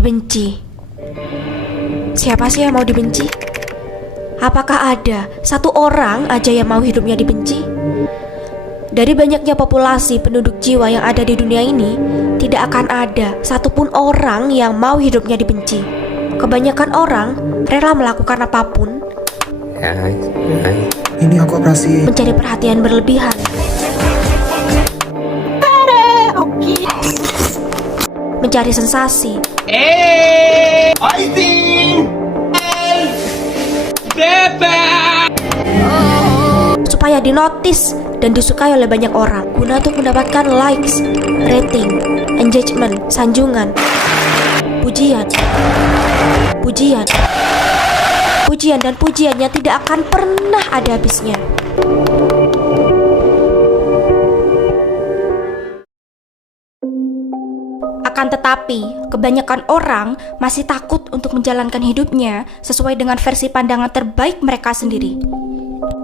Dibenci. Siapa sih yang mau dibenci? Apakah ada satu orang aja yang mau hidupnya dibenci? Dari banyaknya populasi penduduk jiwa yang ada di dunia ini, tidak akan ada satupun orang yang mau hidupnya dibenci. Kebanyakan orang rela melakukan apapun Ini aku operasi. mencari perhatian berlebihan. Mencari sensasi. Supaya dinotis dan disukai oleh banyak orang, guna untuk mendapatkan likes, rating, engagement, sanjungan, pujian, dan pujiannya tidak akan pernah ada habisnya. Akan tetapi, kebanyakan orang masih takut untuk menjalankan hidupnya sesuai dengan versi pandangan terbaik mereka sendiri.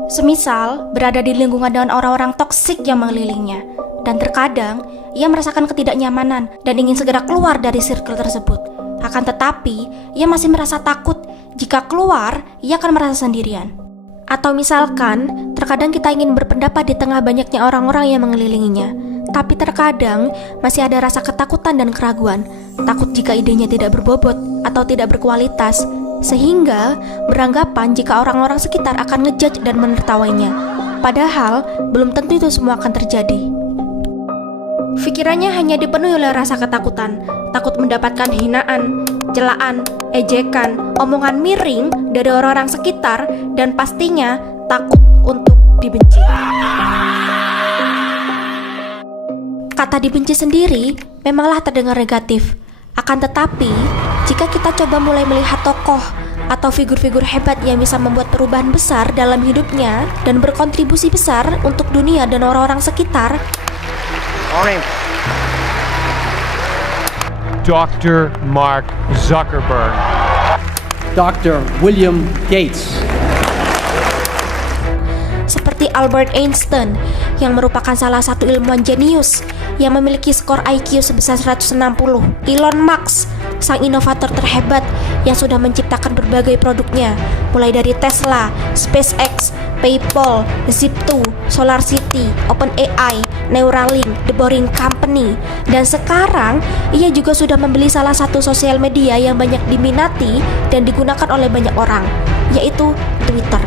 Semisal, berada di lingkungan dengan orang-orang toksik yang mengelilingnya, dan terkadang ia merasakan ketidaknyamanan dan ingin segera keluar dari circle tersebut. Akan tetapi, ia masih merasa takut jika keluar, ia akan merasa sendirian. Atau misalkan, terkadang kita ingin berpendapat di tengah banyaknya orang-orang yang mengelilinginya, tapi terkadang masih ada rasa ketakutan dan keraguan, takut jika idenya tidak berbobot atau tidak berkualitas, sehingga beranggapan jika orang-orang sekitar akan ngejudge dan menertawainya. Padahal, belum tentu itu semua akan terjadi. Pikirannya hanya dipenuhi oleh rasa ketakutan, takut mendapatkan hinaan, celaan, ejekan, omongan miring dari orang-orang sekitar, dan pastinya takut untuk dibenci. Kata dibenci sendiri memanglah terdengar negatif. Akan tetapi, jika kita coba mulai melihat tokoh atau figur-figur hebat yang bisa membuat perubahan besar dalam hidupnya dan berkontribusi besar untuk dunia dan orang-orang sekitar, Dr. Mark Zuckerberg, Dr. William Gates, seperti Albert Einstein yang merupakan salah satu ilmuwan jenius yang memiliki skor IQ sebesar 160, Elon Musk, sang inovator terhebat yang sudah menciptakan berbagai produknya, mulai dari Tesla, SpaceX, PayPal, Zip2, SolarCity, OpenAI, Neuralink, The Boring Company, dan sekarang ia juga sudah membeli salah satu sosial media yang banyak diminati dan digunakan oleh banyak orang, yaitu Twitter.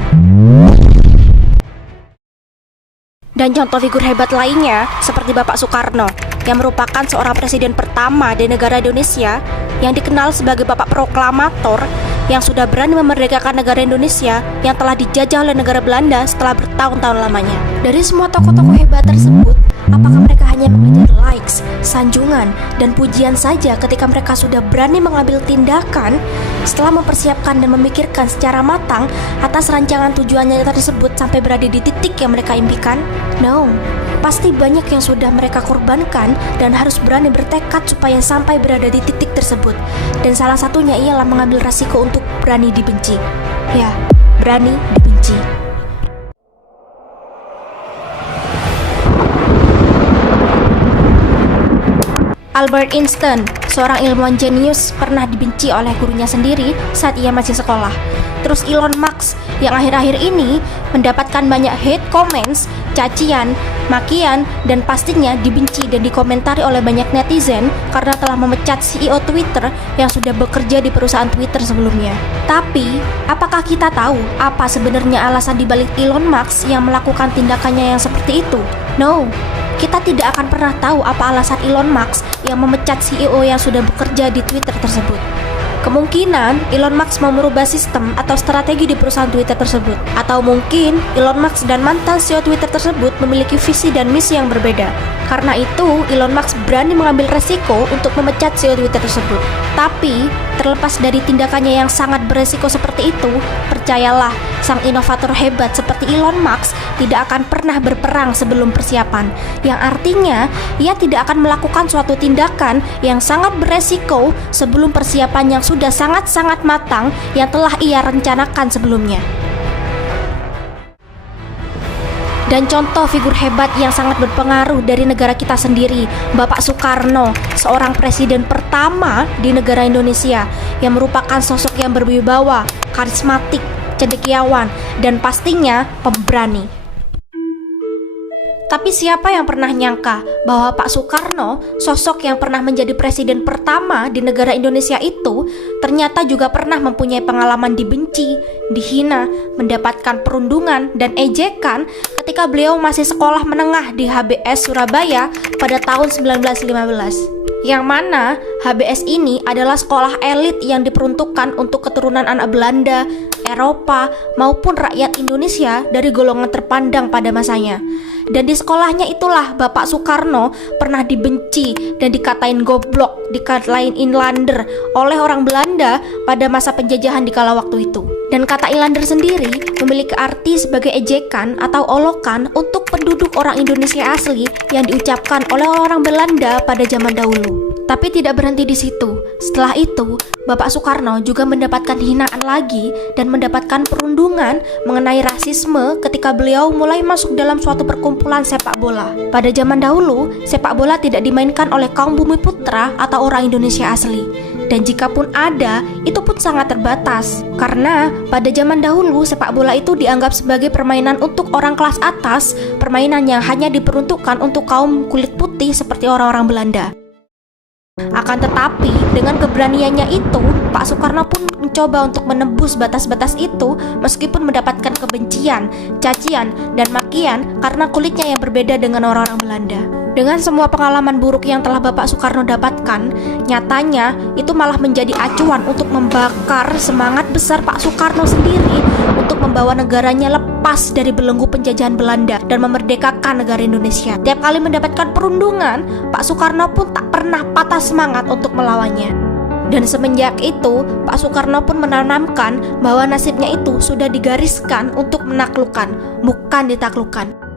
Dan contoh figur hebat lainnya seperti Bapak Soekarno yang merupakan seorang presiden pertama di negara Indonesia yang dikenal sebagai Bapak Proklamator yang sudah berani memerdekakan negara Indonesia yang telah dijajah oleh negara Belanda setelah bertahun-tahun lamanya. Dari semua tokoh-tokoh hebat tersebut, apakah mereka hanya mengejar likes, sanjungan, dan pujian saja ketika mereka sudah berani mengambil tindakan setelah mempersiapkan dan memikirkan secara matang atas rancangan tujuannya tersebut sampai berada di titik yang mereka impikan? No, pasti banyak yang sudah mereka korbankan dan harus berani bertekad supaya sampai berada di titik tersebut. Dan salah satunya ialah mengambil resiko untuk berani dibenci. Ya, berani dibenci. Albert Einstein, seorang ilmuwan jenius, pernah dibenci oleh gurunya sendiri saat ia masih sekolah. Terus Elon Musk yang akhir-akhir ini mendapatkan banyak hate comments, cacian, makian, dan pastinya dibenci dan dikomentari oleh banyak netizen karena telah memecat CEO Twitter yang sudah bekerja di perusahaan Twitter sebelumnya. Tapi, apakah kita tahu apa sebenarnya alasan dibalik Elon Musk yang melakukan tindakannya yang seperti itu? No, kita tidak akan pernah tahu apa alasan Elon Musk yang memecat CEO yang sudah bekerja di Twitter tersebut. Kemungkinan Elon Musk mau merubah sistem atau strategi di perusahaan Twitter tersebut. Atau mungkin Elon Musk dan mantan CEO Twitter tersebut memiliki visi dan misi yang berbeda. Karena itu, Elon Musk berani mengambil resiko untuk memecat CEO Twitter tersebut. Tapi, terlepas dari tindakannya yang sangat beresiko seperti itu, percayalah, sang inovator hebat seperti Elon Musk tidak akan pernah berperang sebelum persiapan. Yang artinya, ia tidak akan melakukan suatu tindakan yang sangat beresiko sebelum persiapan yang sudah sangat-sangat matang yang telah ia rencanakan sebelumnya. Dan contoh figur hebat yang sangat berpengaruh dari negara kita sendiri, Bapak Soekarno, seorang presiden pertama di negara Indonesia yang merupakan sosok yang berwibawa, karismatik, cendekiawan, dan pastinya pemberani. Tapi siapa yang pernah nyangka bahwa Pak Soekarno, sosok yang pernah menjadi presiden pertama di negara Indonesia itu, ternyata juga pernah mempunyai pengalaman dibenci, dihina, mendapatkan perundungan dan ejekan ketika beliau masih sekolah menengah di HBS Surabaya pada tahun 1915. Yang mana HBS ini adalah sekolah elit yang diperuntukkan untuk keturunan anak Belanda, Eropa, maupun rakyat Indonesia dari golongan terpandang pada masanya. Dan di sekolahnya itulah Bapak Soekarno pernah dibenci dan dikatain goblok, dikatain inlander oleh orang Belanda pada masa penjajahan di kala waktu itu. Dan kata inlander sendiri memiliki arti sebagai ejekan atau olokan untuk penduduk orang Indonesia asli yang diucapkan oleh orang Belanda pada zaman dahulu. Tapi tidak berhenti di situ. Setelah itu, Bapak Soekarno juga mendapatkan hinaan lagi dan mendapatkan perundungan mengenai rasisme ketika beliau mulai masuk dalam suatu perkumpulan sepak bola. Pada zaman dahulu, sepak bola tidak dimainkan oleh kaum Bumiputra atau orang Indonesia asli. Dan jika pun ada, itu pun sangat terbatas. Karena pada zaman dahulu sepak bola itu dianggap sebagai permainan untuk orang kelas atas, permainan yang hanya diperuntukkan untuk kaum kulit putih seperti orang-orang Belanda. Akan tetapi, dengan keberaniannya itu, Pak Soekarno pun mencoba untuk menembus batas-batas itu meskipun mendapatkan kebencian, cacian, dan makian karena kulitnya yang berbeda dengan orang-orang Belanda. Dengan semua pengalaman buruk yang telah Bapak Soekarno dapatkan, nyatanya itu malah menjadi acuan untuk membakar semangat besar Pak Soekarno sendiri untuk membawa negaranya lepas dari belenggu penjajahan Belanda dan memerdekakan negara Indonesia. Tiap kali mendapatkan perundungan, Pak Soekarno pun tak pernah patah semangat untuk melawannya. Dan semenjak itu, Pak Soekarno pun menanamkan bahwa nasibnya itu sudah digariskan untuk menaklukkan, bukan ditaklukkan.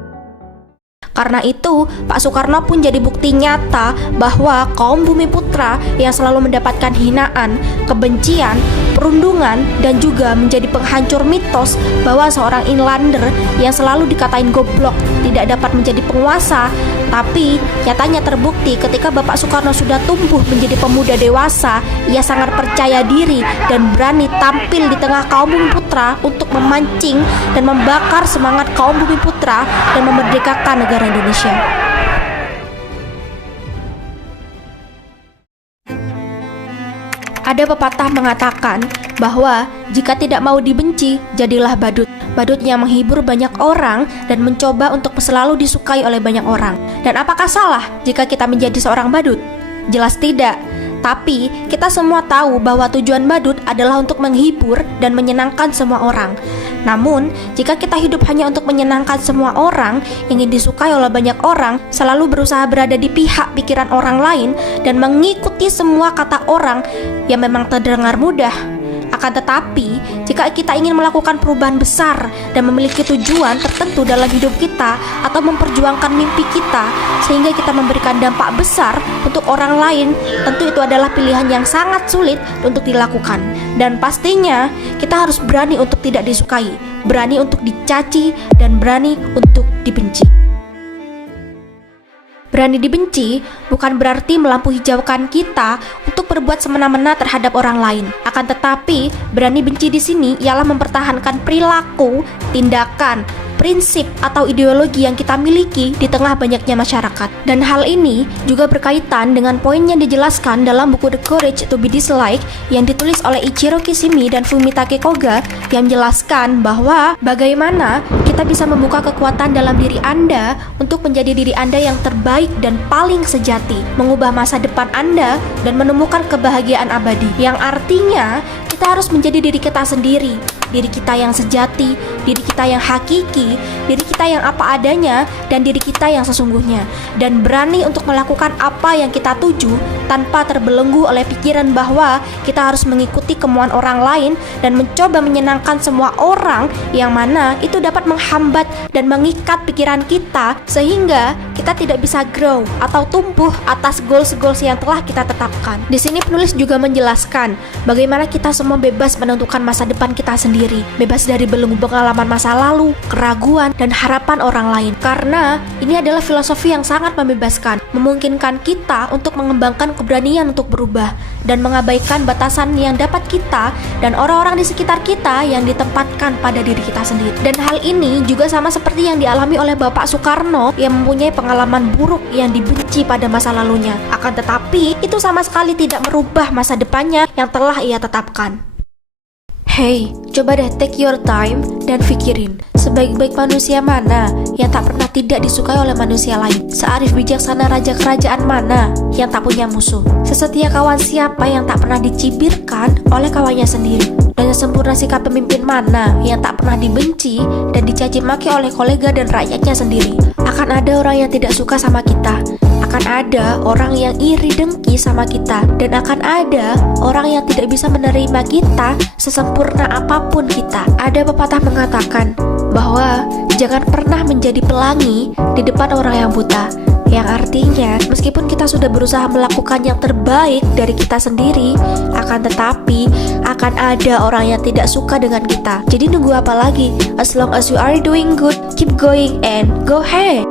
Karena itu, Pak Soekarno pun jadi bukti nyata bahwa kaum Bumiputra yang selalu mendapatkan hinaan, kebencian, perundungan, dan juga menjadi penghancur mitos bahwa seorang inlander yang selalu dikatain goblok tidak dapat menjadi penguasa. Tapi nyatanya terbukti ketika Bapak Soekarno sudah tumbuh menjadi pemuda dewasa, ia sangat percaya diri dan berani tampil di tengah kaum Bumiputra untuk memancing dan membakar semangat kaum Bumiputra dan memerdekakan negara Indonesia. Ada pepatah mengatakan bahwa jika tidak mau dibenci, jadilah badut. Badut yang menghibur banyak orang dan mencoba untuk selalu disukai oleh banyak orang. Dan apakah salah jika kita menjadi seorang badut? Jelas tidak. Tapi kita semua tahu bahwa tujuan badut adalah untuk menghibur dan menyenangkan semua orang. Namun, jika kita hidup hanya untuk menyenangkan semua orang, ingin disukai oleh banyak orang, selalu berusaha berada di pihak pikiran orang lain, dan mengikuti semua kata orang yang memang terdengar mudah. Akan tetapi, jika kita ingin melakukan perubahan besar dan memiliki tujuan tertentu dalam hidup kita atau memperjuangkan mimpi kita sehingga kita memberikan dampak besar untuk orang lain, tentu itu adalah pilihan yang sangat sulit untuk dilakukan. Dan pastinya, kita harus berani untuk tidak disukai, berani untuk dicaci, dan berani untuk dibenci. Berani dibenci bukan berarti melampu hijaukan kita untuk berbuat semena-mena terhadap orang lain. Akan tetapi, berani benci di sini ialah mempertahankan perilaku, tindakan, prinsip atau ideologi yang kita miliki di tengah banyaknya masyarakat. Dan hal ini juga berkaitan dengan poin yang dijelaskan dalam buku The Courage to be Disliked yang ditulis oleh Ichiro Kishimi dan Fumitake Koga, yang menjelaskan bahwa bagaimana kita bisa membuka kekuatan dalam diri Anda untuk menjadi diri Anda yang terbaik dan paling sejati, mengubah masa depan Anda dan menemukan kebahagiaan abadi, yang artinya kita harus menjadi diri kita sendiri, diri kita yang sejati, diri kita yang hakiki, diri kita yang apa adanya, dan diri kita yang sesungguhnya, dan berani untuk melakukan apa yang kita tuju tanpa terbelenggu oleh pikiran bahwa kita harus mengikuti kemauan orang lain dan mencoba menyenangkan semua orang, yang mana itu dapat menghambat dan mengikat pikiran kita sehingga kita tidak bisa grow atau tumbuh atas goals-goals yang telah kita tetapkan. Di sini penulis juga menjelaskan bagaimana kita semua bebas menentukan masa depan kita sendiri, bebas dari belenggu pengalaman masa lalu, keraguan, dan harapan harapan orang lain. Karena ini adalah filosofi yang sangat membebaskan, memungkinkan kita untuk mengembangkan keberanian untuk berubah dan mengabaikan batasan yang dapat kita dan orang-orang di sekitar kita yang ditempatkan pada diri kita sendiri. Dan hal ini juga sama seperti yang dialami oleh Bapak Soekarno yang mempunyai pengalaman buruk yang dibenci pada masa lalunya. Akan tetapi, itu sama sekali tidak merubah masa depannya yang telah ia tetapkan. Hey, coba deh take your time dan pikirin, sebaik-baik manusia mana yang tak pernah tidak disukai oleh manusia lain? Searif bijaksana raja kerajaan mana yang tak punya musuh? Sesetia kawan siapa yang tak pernah dicibirkan oleh kawannya sendiri? Dan sempurna sikap pemimpin mana yang tak pernah dibenci dan dicaci maki oleh kolega dan rakyatnya sendiri? Akan ada orang yang tidak suka sama kita, akan ada orang yang iri dengki sama kita, dan akan ada orang yang tidak bisa menerima kita sesempurna apapun kita. Ada pepatah mengatakan bahwa jangan pernah menjadi pelangi di depan orang yang buta, yang artinya meskipun kita sudah berusaha melakukan yang terbaik dari kita sendiri, akan tetapi akan ada orang yang tidak suka dengan kita. Jadi nunggu apa lagi? As long as you are doing good, keep going and go ahead.